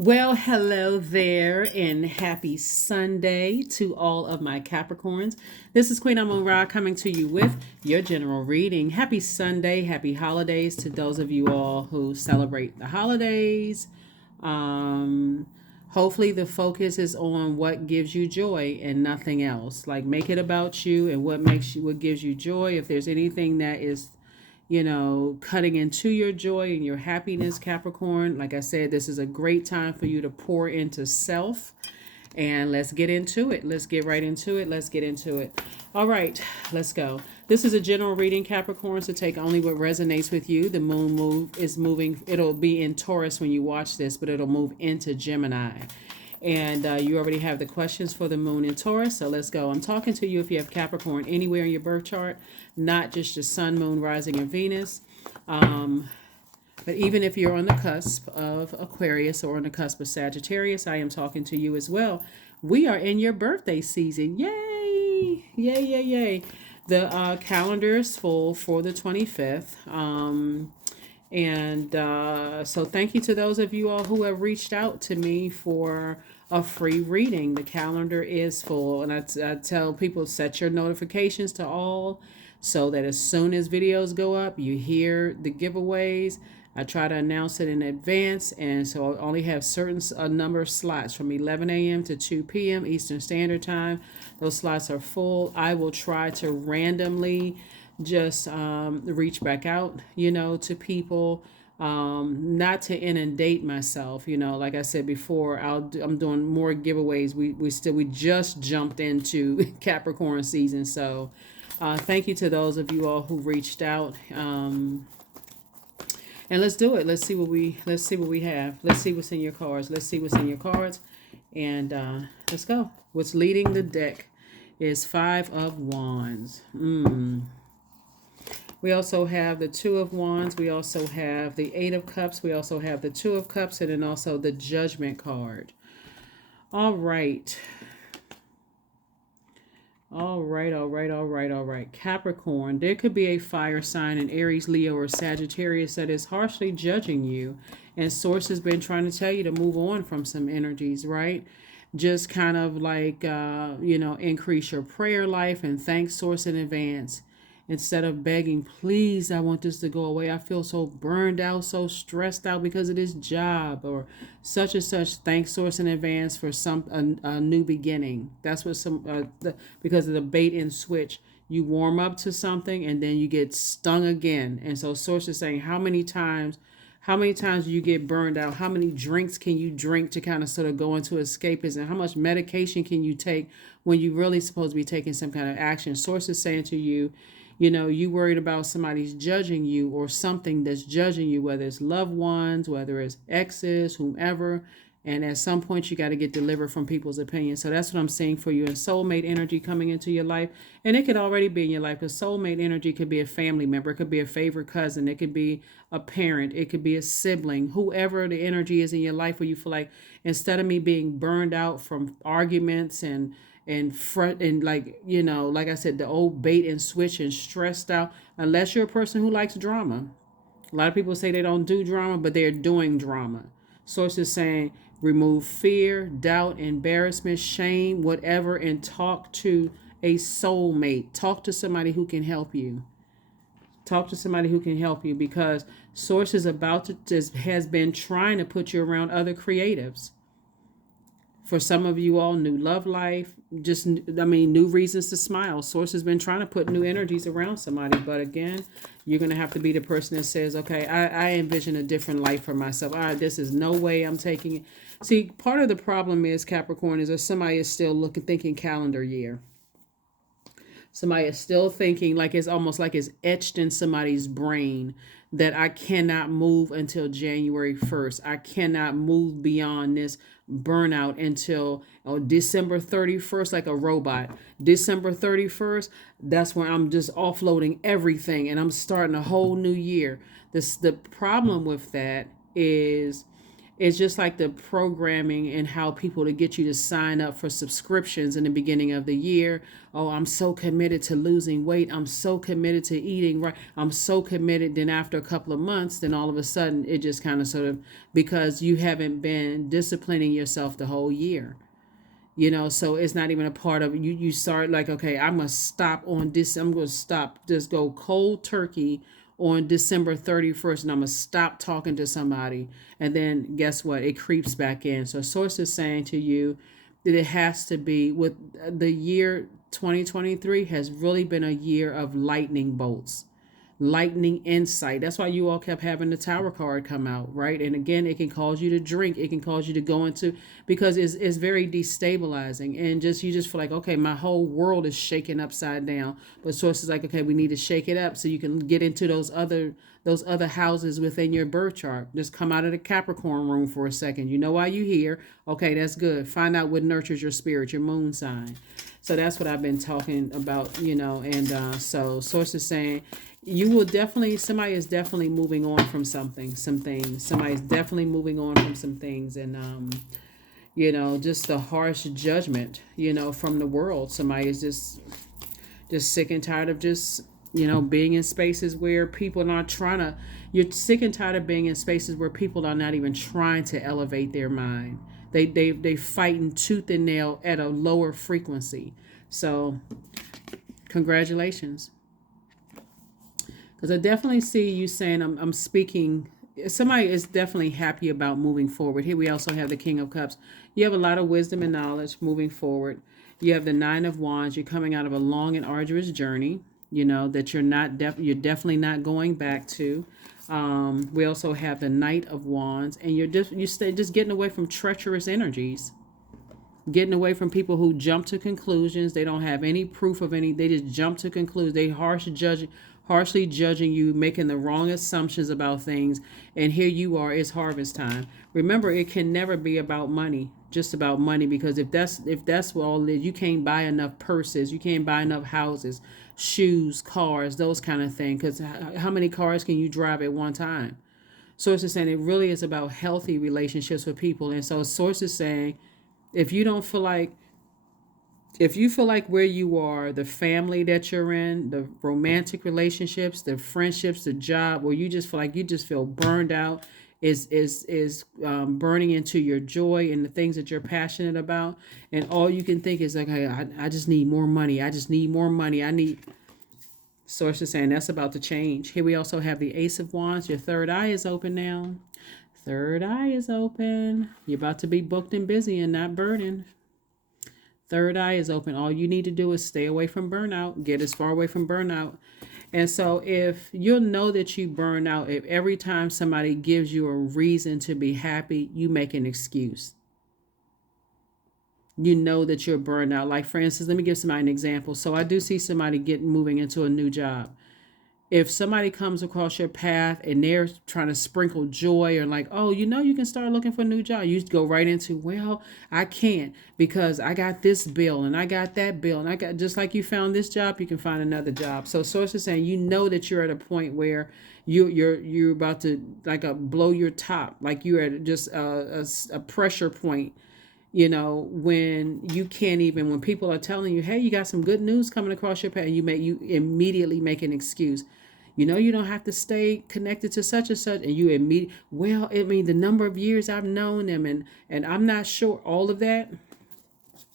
Well, hello there, and happy Sunday to all of my Capricorns. This is Queen Amun Ra coming to you with your general reading. Happy Sunday, happy holidays to those of you all who celebrate the holidays. Um, Hopefully, the focus is on what gives you joy and nothing else. Like, make it about you and what gives you joy. If there's anything that is cutting into your joy and your happiness, Capricorn. Like I said, this is a great time for you to pour into self. And let's get into it. Let's get right into it. Let's get into it. All right, let's go. This is a general reading, Capricorn, so take only what resonates with you. The moon is moving. It'll be in Taurus when you watch this, but it'll move into Gemini. And you already have the questions for the moon in Taurus, so let's go. I'm talking to you if you have Capricorn anywhere in your birth chart, not just your sun, moon, rising, and Venus. But even if you're on the cusp of Aquarius or on the cusp of Sagittarius, I am talking to you as well. We are in your birthday season. Yay! Yay, yay, yay. The calendar is full for the 25th. So thank you to those of you all who have reached out to me for a free reading. The calendar is full, and I tell people set your notifications to all so that as soon as videos go up, you hear the giveaways. I try to announce it in advance, and so I only have certain a number of slots from 11 a.m. to 2 p.m. Eastern Standard Time. Those slots are full. I will try to randomly just reach back out, to people, not to inundate myself. Like I said before, I'm doing more giveaways. We just jumped into Capricorn season, so thank you to those of you all who reached out. And let's do it. Let's see what we have. Let's see what's in your cards. Let's see what's in your cards, and let's go. What's leading the deck is Five of Wands. We also have the Two of Wands. We also have the Eight of Cups. We also have the Two of Cups, and then also the Judgment card. All right. All right, all right, all right, all right. Capricorn, there could be a fire sign in Aries, Leo, or Sagittarius that is harshly judging you. And Source has been trying to tell you to move on from some energies, right? Just kind of like, increase your prayer life and thank Source in advance. Instead of begging, please, I want this to go away. I feel so burned out, so stressed out because of this job or such and such. Thank Source in advance for a new beginning. That's what because of the bait and switch. You warm up to something and then you get stung again. And so Source is saying, how many times do you get burned out? How many drinks can you drink to kind of sort of go into escapism? How much medication can you take when you really supposed to be taking some kind of action? Source is saying to you, you worried about somebody's judging you or something that's judging you, whether it's loved ones, whether it's exes, whomever. And at some point, you got to get delivered from people's opinions. So that's what I'm seeing for you. And soulmate energy coming into your life. And it could already be in your life. Because soulmate energy could be a family member. It could be a favorite cousin. It could be a parent. It could be a sibling. Whoever the energy is in your life where you feel like instead of me being burned out from arguments and front and like I said, the old bait and switch and stressed out, unless you're a person who likes drama. A lot of people say they don't do drama, but they're doing drama. Sources saying remove fear, doubt, embarrassment, shame, whatever, and talk to a soulmate. Talk to somebody who can help you. Talk to somebody who can help you because Source is has been trying to put you around other creatives. For some of you all, new love life, new reasons to smile. Source has been trying to put new energies around somebody. But again, you're going to have to be the person that says, okay, I envision a different life for myself. This is no way I'm taking it. See, part of the problem is, Capricorn, is that somebody is still thinking calendar year. Somebody is still thinking like it's almost like it's etched in somebody's brain that I cannot move until January 1st. I cannot move beyond this burnout until December 31st, like a robot. December 31st, that's when I'm just offloading everything and I'm starting a whole new year. The problem with that is It's just like the programming and how people to get you to sign up for subscriptions in the beginning of the year. Oh, I'm so committed to losing weight. I'm so committed to eating right. I'm so committed. Then after a couple of months, then all of a sudden it just kind of sort of, because you haven't been disciplining yourself the whole year. So it's not even a part of you. You start like, okay, I'm gonna stop on this. I'm gonna stop, just go cold turkey on December 31st, and I'm gonna stop talking to somebody. And then guess what? It creeps back in. So source is saying to you that it has to be, with the year 2023 has really been a year of lightning bolts, lightning insight. That's why you all kept having the tower card come out, right? And again, it can cause you to drink. It can cause you to go into, because it's very destabilizing, and just you just feel like, okay, my whole world is shaking upside down. But source is like, okay, we need to shake it up so you can get into those other houses within your birth chart. Just come out of the Capricorn room for a second. You know why you here. Okay, that's good. Find out what nurtures your spirit, your moon sign. So that's what I've been talking about, and so source is saying you will definitely, somebody is definitely moving on from some things. Somebody's definitely moving on from some things, and just the harsh judgment, from the world. Somebody is just sick and tired of just, being in spaces where people are not trying to, you're sick and tired of being in spaces where people are not even trying to elevate their mind. They fighting tooth and nail at a lower frequency. So congratulations. Because I definitely see you saying, I'm speaking, somebody is definitely happy about moving forward. Here we also have the King of Cups. You have a lot of wisdom and knowledge moving forward. You have the Nine of Wands. You're coming out of a long and arduous journey, that you're definitely not going back to. We also have the Knight of Wands, and you stay just getting away from treacherous energies, getting away from people who jump to conclusions. They don't have any proof of any. They just jump to conclusions. They harshly judging you, making the wrong assumptions about things. And here you are. It's harvest time. Remember, it can never be about money. Just about money, because if that's what all it is, you can't buy enough purses. You can't buy enough houses, shoes, cars, those kind of things. Because how many cars can you drive at one time? Source is saying it really is about healthy relationships with people. And so Source is saying, if you don't feel like, if you feel like where you are, the family that you're in, the romantic relationships, the friendships, the job, where you just feel like you just feel burned out, is burning into your joy and the things that you're passionate about, and all you can think is like, hey, I just need more money. I just need more money. I need. Source is saying that's about to change. Here we also have the Ace of Wands. Your third eye is open now. Third eye is open. You're about to be booked and busy and not burdened. Third eye is open. All you need to do is stay away from burnout. Get as far away from burnout. And so if you'll know that you burn out, if every time somebody gives you a reason to be happy, you make an excuse. You know that you're burned out. Like, for instance, let me give somebody an example. So I do see somebody moving into a new job. If somebody comes across your path and they're trying to sprinkle joy, or like, oh, you can start looking for a new job, you go right into, well, I can't because I got this bill and I got that bill and I got, just like you found this job, you can find another job. So Source is saying, that you're at a point where you're about to like blow your top, like you're at just a pressure point. When you can't even, when people are telling you, hey, you got some good news coming across your path, and you immediately make an excuse. You don't have to stay connected to such and such, and you immediately, well, I mean, the number of years I've known them, and I'm not sure, all of that.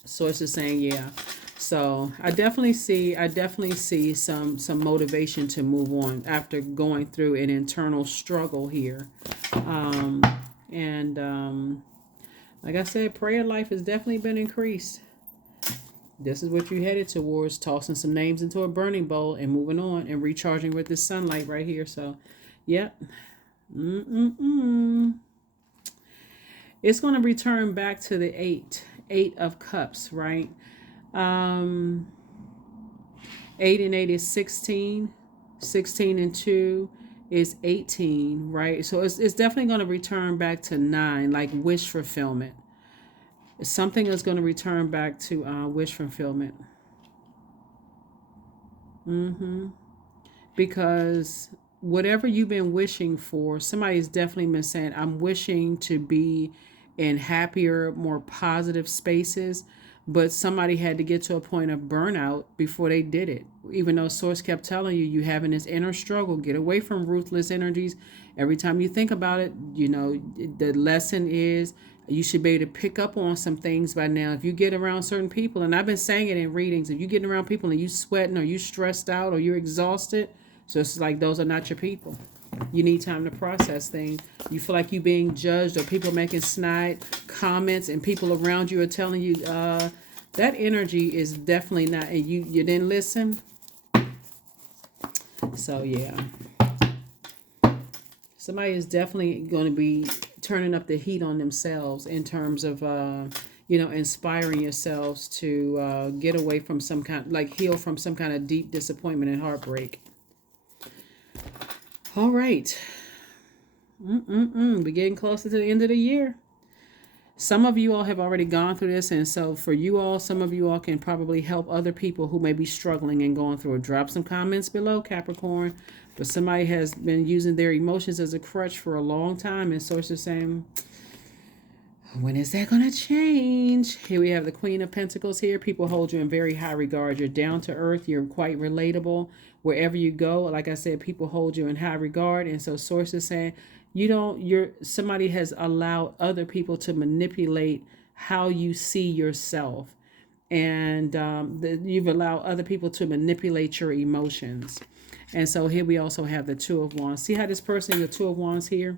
Source is saying, yeah. So I definitely see some motivation to move on after going through an internal struggle here. And like I said, prayer life has definitely been increased. This is what you headed towards, tossing some names into a burning bowl and moving on and recharging with this sunlight right here. So, yep. It's going to return back to the eight of cups, right? 8 and 8 is 16. 16 and 2 is 18, right? So it's definitely going to return back to 9, like wish fulfillment. Something is going to return back to wish fulfillment. Because whatever you've been wishing for, somebody's definitely been saying, I'm wishing to be in happier, more positive spaces. But somebody had to get to a point of burnout before they did it. Even though Source kept telling you, you having this inner struggle, get away from ruthless energies. Every time you think about it, the lesson is you should be able to pick up on some things by now. If you get around certain people, and I've been saying it in readings, if you getting around people and you sweating or you stressed out or you're exhausted, so it's like those are not your people. You need time to process things. You feel like you being judged or people making snide comments and people around you are telling you that energy is definitely not, and you didn't listen. So yeah, somebody is definitely going to be turning up the heat on themselves in terms of inspiring yourselves to get away from some kind, like heal from some kind of deep disappointment and heartbreak. All right. We're getting closer to the end of the year. Some of you all have already gone through this, and so for you all, some of you all can probably help other people who may be struggling and going through it. Drop some comments below, Capricorn. But somebody has been using their emotions as a crutch for a long time, and Source is saying, when is that going to change? Here we have the Queen of Pentacles here. People hold you in very high regard. You're down to earth. You're quite relatable. Wherever you go, like I said, people hold you in high regard. And so Source is saying, somebody has allowed other people to manipulate how you see yourself. And you've allowed other people to manipulate your emotions. And so here we also have the Two of Wands. See how this person, the Two of Wands here?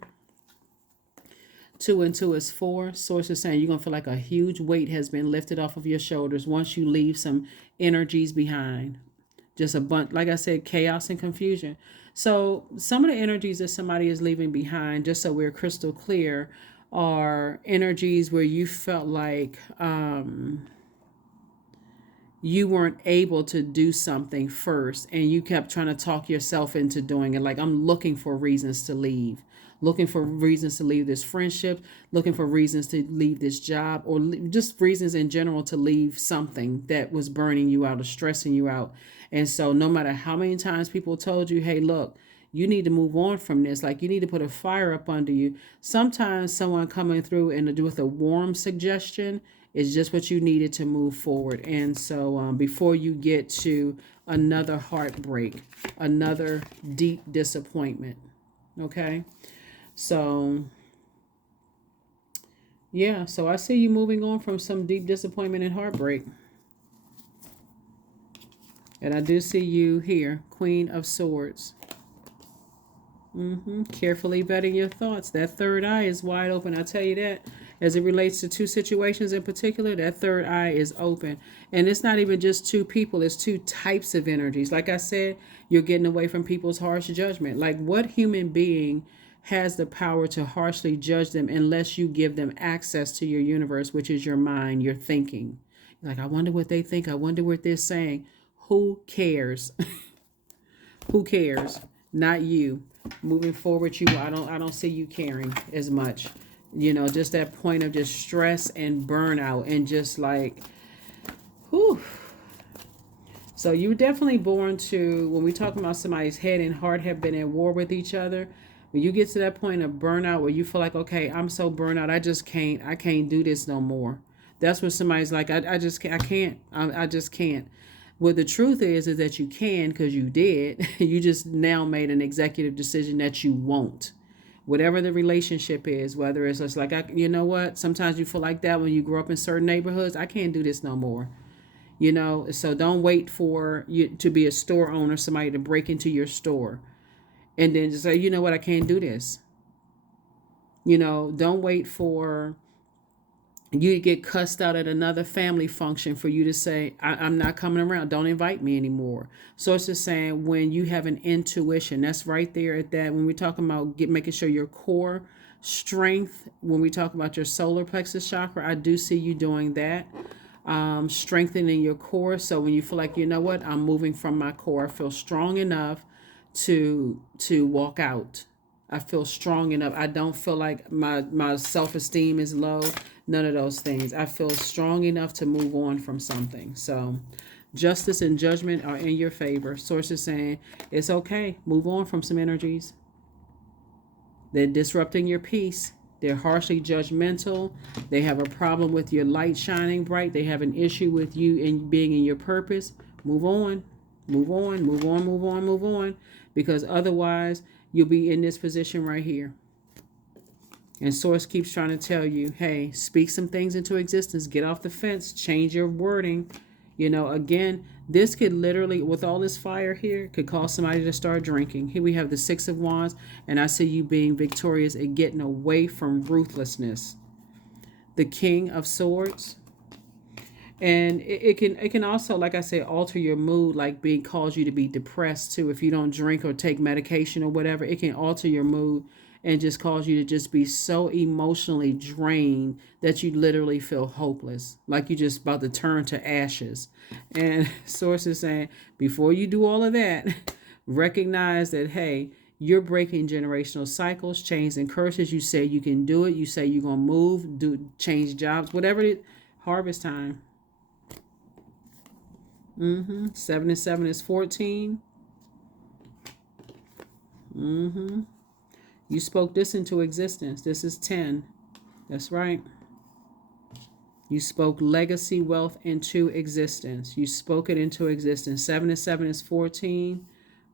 2 and 2 is 4. Source is saying you're going to feel like a huge weight has been lifted off of your shoulders once you leave some energies behind. Just a bunch, like I said, chaos and confusion. So some of the energies that somebody is leaving behind, just so we're crystal clear, are energies where you felt like you weren't able to do something first and you kept trying to talk yourself into doing it. Like, I'm looking for reasons to leave. Looking for reasons to leave this friendship, looking for reasons to leave this job, or just reasons in general to leave something that was burning you out or stressing you out. And so no matter how many times people told you, hey, look, you need to move on from this. Like, you need to put a fire up under you. Sometimes someone coming through and with a warm suggestion is just what you needed to move forward. And so before you get to another heartbreak, another deep disappointment. Okay. So, yeah, so I see you moving on from some deep disappointment and heartbreak. And I do see you here, Queen of Swords. Carefully vetting your thoughts. That third eye is wide open. I tell you that. As it relates to two situations in particular, that third eye is open. And it's not even just two people. It's two types of energies. Like I said, you're getting away from people's harsh judgment. Like, what human being has the power to harshly judge them unless you give them access to your universe, which is your mind, your thinking? Like, I wonder what they think. I wonder what they're saying. Who cares? Who cares? Not you. Moving forward, I don't see you caring as much. Just that point of just stress and burnout and just like, whew. So you were definitely born to, when we talk about somebody's head and heart have been at war with each other, when you get to that point of burnout where you feel like, okay, I'm so burnt out, I can't do this no more. That's what somebody's like, I just can't. Well, the truth is that you can, because you did. You just now made an executive decision that you won't. Whatever the relationship is, whether it's just like, you know what? Sometimes you feel like that when you grow up in certain neighborhoods. I can't do this no more. So don't wait for you to be a store owner, somebody to break into your store and then just say, you know what? I can't do this. Don't wait for you get cussed out at another family function for you to say, I'm not coming around. Don't invite me anymore. So it's just saying, when you have an intuition, that's right there at that. When we're talking about making sure your core strength, when we talk about your solar plexus chakra, I do see you doing that. Strengthening your core. So when you feel like, you know what, I'm moving from my core, I feel strong enough to walk out. I feel strong enough. I don't feel like my self-esteem is low. None of those things. I feel strong enough to move on from something. So Justice and judgment are in your favor. Source is saying it's okay. Move on from some energies. They're disrupting your peace. They're harshly judgmental. They have a problem with your light shining bright. They have an issue with you in being in your purpose. Move on. Move on. Move on. Move on. Move on. Because otherwise, you'll be in this position right here. And Source keeps trying to tell you, hey, speak some things into existence. Get off the fence. Change your wording. You know, again, this could literally, with all this fire here, could cause somebody to start drinking. Here we have the Six of Wands, and I see you being victorious and getting away from ruthlessness. The King of Swords. And it can also, like I said, alter your mood, like cause you to be depressed too. If you don't drink or take medication or whatever, it can alter your mood and just cause you to just be so emotionally drained that you literally feel hopeless, like you're just about to turn to ashes. And Source is saying, before you do all of that, recognize that, hey, you're breaking generational cycles, chains, and curses. You say you can do it. You say you're going to move, change jobs, whatever it is. Harvest time. 7 and 7 is 14. You spoke this into existence. This is 10. That's right. You spoke legacy wealth into existence. You spoke it into existence. 7 and 7 is 14.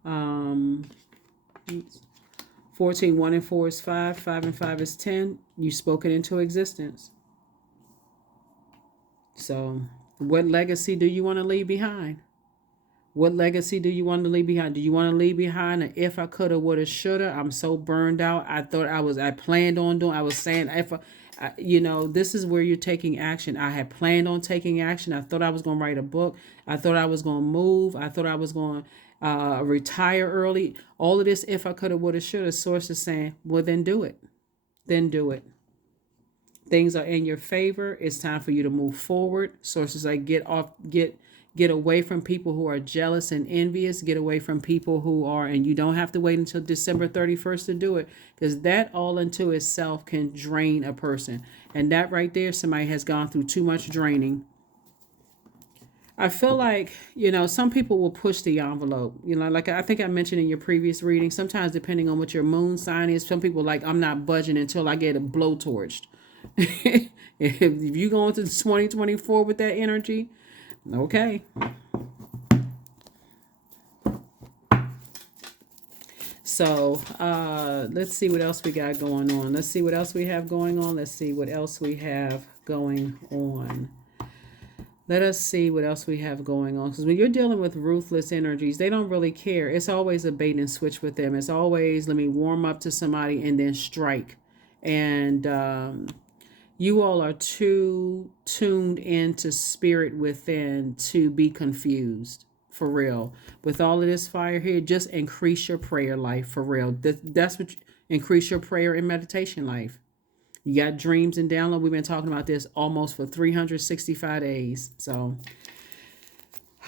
14, 1 and 4 is 5. 5 and 5 is 10. You spoke it into existence. So, what legacy do you want to leave behind? What legacy do you want to leave behind? Do you want to leave behind an if I coulda, woulda, shoulda? I'm so burned out. I planned on doing, I was saying, this is where you're taking action. I had planned on taking action. I thought I was going to write a book. I thought I was going to move. I thought I was going to retire early. All of this, if I coulda, woulda, shoulda. Source is saying, well, then do it. Then do it. Things are in your favor. It's time for you to move forward. Sources like get away from people who are jealous and envious. Get away from people who are, and you don't have to wait until December 31st to do it, because that all into itself can drain a person. And that right there, somebody has gone through too much draining. I feel like, some people will push the envelope. Like I think I mentioned in your previous reading, sometimes depending on what your moon sign is, some people like, I'm not budging until I get a blowtorched. If you go into 2024 with that energy, okay. So let's see what else we got going on. Let's see what else we have going on. Let's see what else we have going on. Let us see what else we have going on. Because when you're dealing with ruthless energies, they don't really care. It's always a bait and switch with them. It's always, let me warm up to somebody and then strike. And you all are too tuned into spirit within to be confused, for real. With all of this fire here, just increase your prayer life, for real. That's what increase your prayer and meditation life. You got dreams and download. We've been talking about this almost for 365 days. So,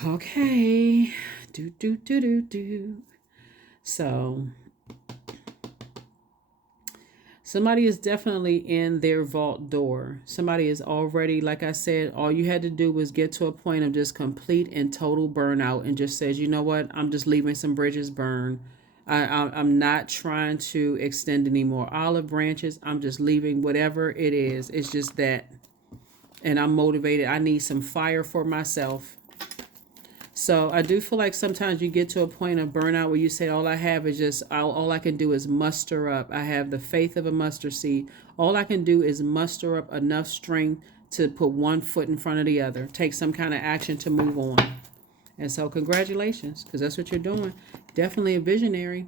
okay. So, somebody is definitely in their vault door. Somebody is already, like I said, all you had to do was get to a point of just complete and total burnout and just says, you know what, I'm just leaving some bridges burn. I'm not trying to extend any more olive branches. I'm just leaving whatever it is. It's just that. And I'm motivated. I need some fire for myself. So I do feel like sometimes you get to a point of burnout where you say, all I have is just, all I can do is muster up. I have the faith of a mustard seed. All I can do is muster up enough strength to put one foot in front of the other. Take some kind of action to move on. And so congratulations, because that's what you're doing. Definitely a visionary.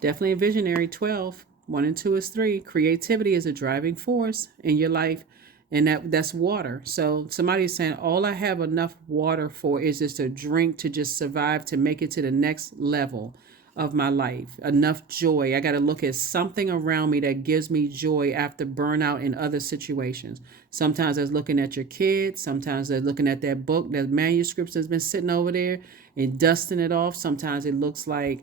Definitely a visionary. 12. 1 and 2 is 3. Creativity is a driving force in your life. And that's water. So somebody's saying, all I have enough water for is just a drink to just survive, to make it to the next level of my life. Enough joy. I got to look at something around me that gives me joy after burnout in other situations. Sometimes that's looking at your kids. Sometimes they're looking at that book, that manuscripts that's been sitting over there and dusting it off. Sometimes it looks like,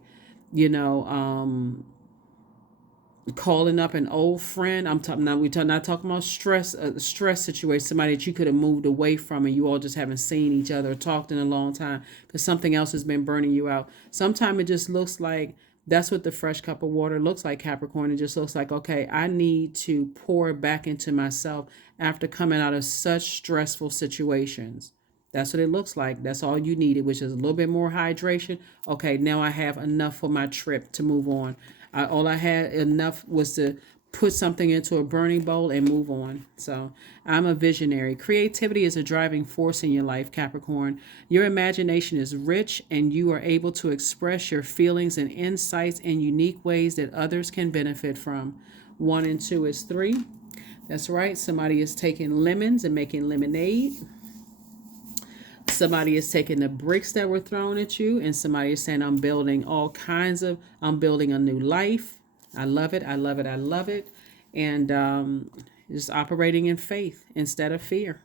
calling up an old friend. I'm talking now. We're not talking about stress, stress situation. Somebody that you could have moved away from, and you all just haven't seen each other or talked in a long time because something else has been burning you out. Sometimes it just looks like that's what the fresh cup of water looks like, Capricorn. It just looks like, okay, I need to pour back into myself after coming out of such stressful situations. That's what it looks like. That's all you needed, which is a little bit more hydration. Okay, now I have enough for my trip to move on. All I had enough was to put something into a burning bowl and move on. So I'm a visionary. Creativity is a driving force in your life, Capricorn. Your imagination is rich and you are able to express your feelings and insights in unique ways that others can benefit from. 1 and 2 is 3. That's right. Somebody is taking lemons and making lemonade. Somebody is taking the bricks that were thrown at you, and somebody is saying, I'm building a new life. I love it. I love it. I love it. And just operating in faith instead of fear.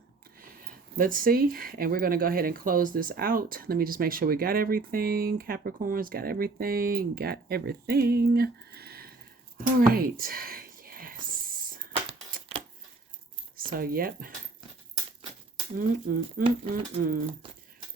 Let's see. And we're going to go ahead and close this out. Let me just make sure we got everything. Capricorns got everything. Got everything. All right. Yes. So, yep. The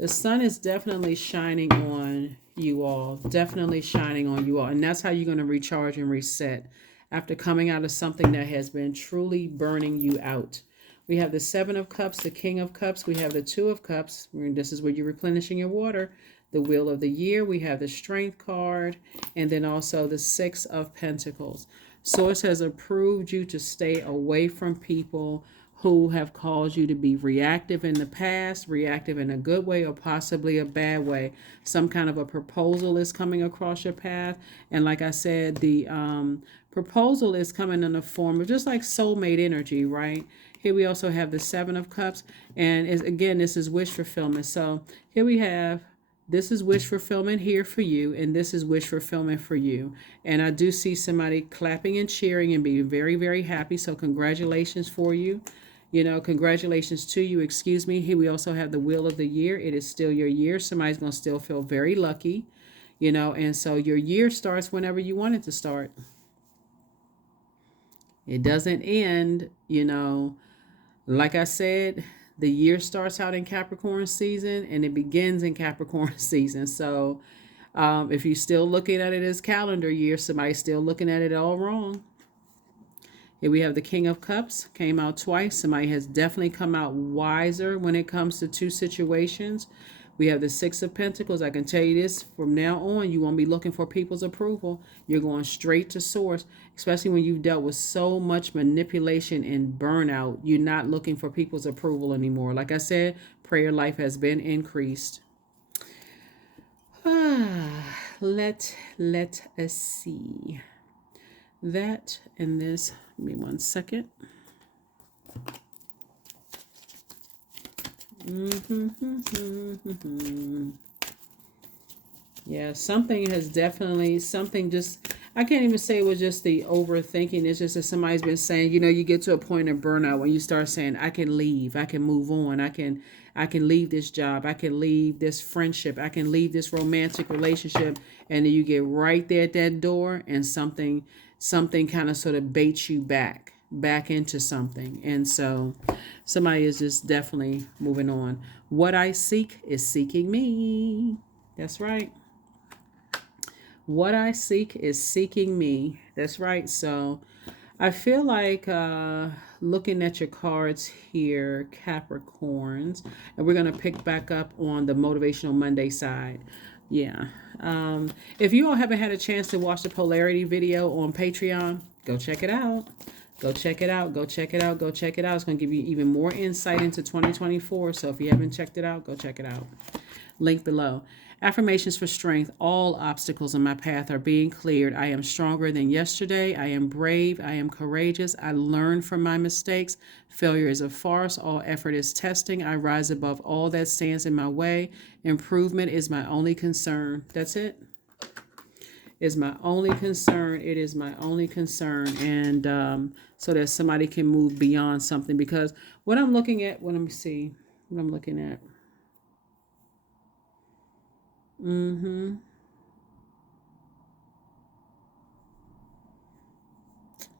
sun is definitely shining on you all. Definitely shining on you all. And that's how you're going to recharge and reset after coming out of something that has been truly burning you out. We have the 7 of Cups, the King of Cups. We have the 2 of Cups. This is where you're replenishing your water. The Wheel of the Year. We have the Strength card. And then also the 6 of Pentacles. Source has approved you to stay away from people who have caused you to be reactive in the past, reactive in a good way or possibly a bad way. Some kind of a proposal is coming across your path. And like I said, the proposal is coming in the form of just like soulmate energy, right? Here we also have the 7 of Cups. And again, this is wish fulfillment. So here we have, this is wish fulfillment here for you, and this is wish fulfillment for you. And I do see somebody clapping and cheering and being very, very happy. So congratulations for you. Congratulations to you. Excuse me. Here we also have the Wheel of the Year. It is still your year. Somebody's going to still feel very lucky, and so your year starts whenever you want it to start. It doesn't end, like I said, the year starts out in Capricorn season and it begins in Capricorn season. So if you're still looking at it as calendar year, somebody's still looking at it all wrong. Here we have the King of Cups, came out twice. Somebody has definitely come out wiser when it comes to 2 situations. We have the 6 of Pentacles. I can tell you this, from now on, you won't be looking for people's approval. You're going straight to source, especially when you've dealt with so much manipulation and burnout. You're not looking for people's approval anymore. Like I said, prayer life has been increased. Let us see. That and this. Give me 1 second. Yeah, something has definitely, I can't even say it was just the overthinking. It's just that somebody's been saying, you get to a point of burnout when you start saying, I can leave, I can move on, I can leave this job, I can leave this friendship, I can leave this romantic relationship. And then you get right there at that door and something kind of sort of baits you back into something. And so somebody is just definitely moving on. What I seek is seeking me. That's right. What I seek is seeking me. That's right. So I feel like looking at your cards here, Capricorns, and we're going to pick back up on the Motivational Monday side. Yeah. If you all haven't had a chance to watch the polarity video on Patreon, go check it out. Go check it out. Go check it out. Go check it out. It's going to give you even more insight into 2024. So if you haven't checked it out, go check it out. Link below. Affirmations for strength. All obstacles in my path are being cleared. I am stronger than yesterday. I am brave. I am courageous. I learn from my mistakes. Failure is a farce. All effort is testing. I rise above all that stands in my way. Improvement is my only concern. That's it. Is my only concern. It is my only concern. And so that somebody can move beyond something. Because what I'm looking at, let me see what I'm looking at.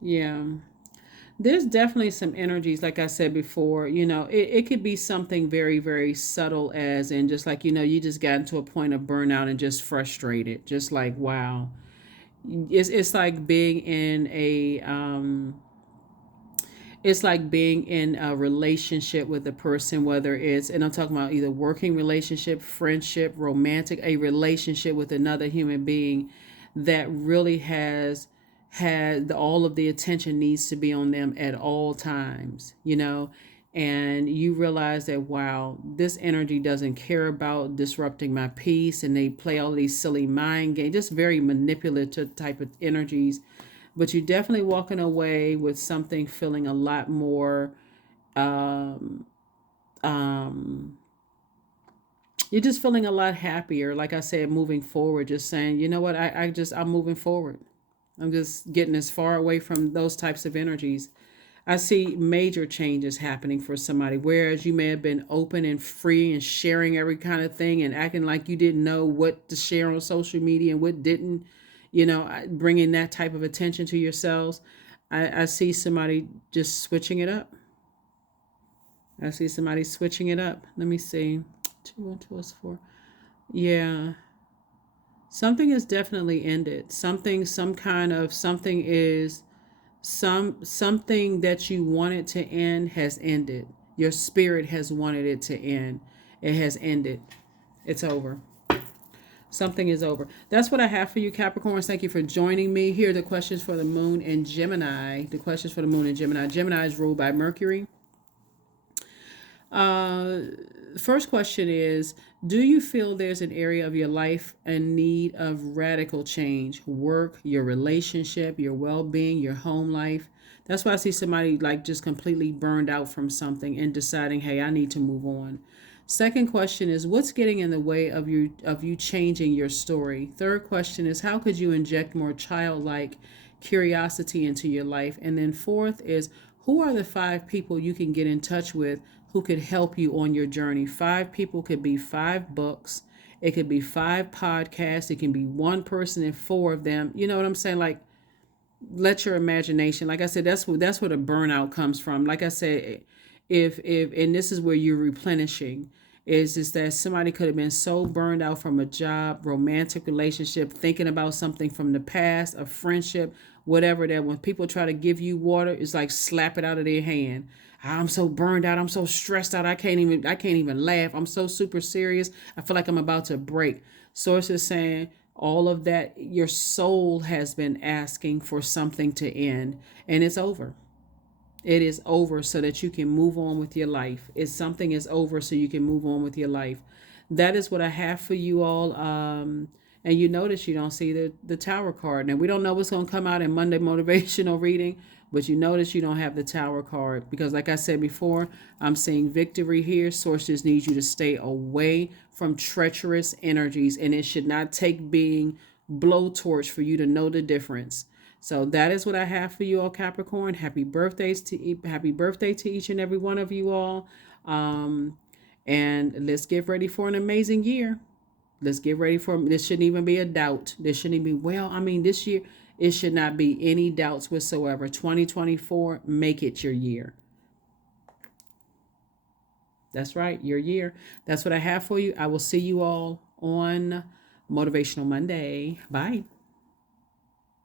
Yeah. There's definitely some energies, like I said before, it could be something very, very subtle, as in just like, you just got into a point of burnout and just frustrated. Just like, wow. It's like being in a relationship with a person, whether it's, and I'm talking about either working relationship, friendship, romantic, a relationship with another human being that really has had all of the attention needs to be on them at all times, and you realize that, wow, this energy doesn't care about disrupting my peace, and they play all these silly mind games, just very manipulative type of energies. But you're definitely walking away with something feeling a lot more um, um, you're just feeling a lot happier, like I said, moving forward, just saying, you know what, I'm moving forward. I'm just getting as far away from those types of energies. I see major changes happening for somebody, whereas you may have been open and free and sharing every kind of thing and acting like you didn't know what to share on social media and what didn't, bringing that type of attention to yourselves. I see somebody just switching it up. I see somebody switching it up. Let me see. 2 1 2 is 4. Yeah. Something is definitely ended. Some kind of something is something that you wanted to end has ended. Your spirit has wanted it to end. It has ended. It's over. Something is over. That's what I have for you, Capricorns. Thank you for joining me. Here are the questions for the moon and Gemini. The questions for the moon and Gemini. Gemini is ruled by Mercury. Uh, First question is, do you feel there's an area of your life in need of radical change? Work, your relationship, your well being, your home life. That's why I see somebody like just completely burned out from something and deciding, hey, I need to move on. Second question is, what's getting in the way of you changing your story? Third question is, how could you inject more childlike curiosity into your life? And then fourth is, who are the 5 people you can get in touch with who could help you on your journey? 5 people could be 5 books. It could be 5 podcasts. It can be one person and 4 of them. You know what I'm saying? Like, let your imagination, like I said, that's where the burnout comes from. Like I said, if and this is where you're replenishing, is just that somebody could have been so burned out from a job, romantic relationship, thinking about something from the past, a friendship, whatever, that when people try to give you water, it's like slap it out of their hand. I'm so burned out, I'm so stressed out, I can't even laugh, I'm so super serious, I feel like I'm about to break. Source is saying all of that, your soul has been asking for something to end, and it's over. It is over so that you can move on with your life. It's something is over so you can move on with your life. That is what I have for you all. And you notice you don't see the Tower card. Now, we don't know what's going to come out in Monday motivational reading, but you notice you don't have the Tower card because, like I said before, I'm seeing victory here. Sources need you to stay away from treacherous energies, and it should not take being blowtorch for you to know the difference. So that is what I have for you all, Capricorn. Happy birthday to each and every one of you all. Um, and let's get ready for an amazing year. Let's get ready for, this shouldn't even be a doubt. This shouldn't even be, well, I mean, this year, it should not be any doubts whatsoever. 2024, make it your year. That's right, your year. That's what I have for you. I will see you all on Motivational Monday. Bye.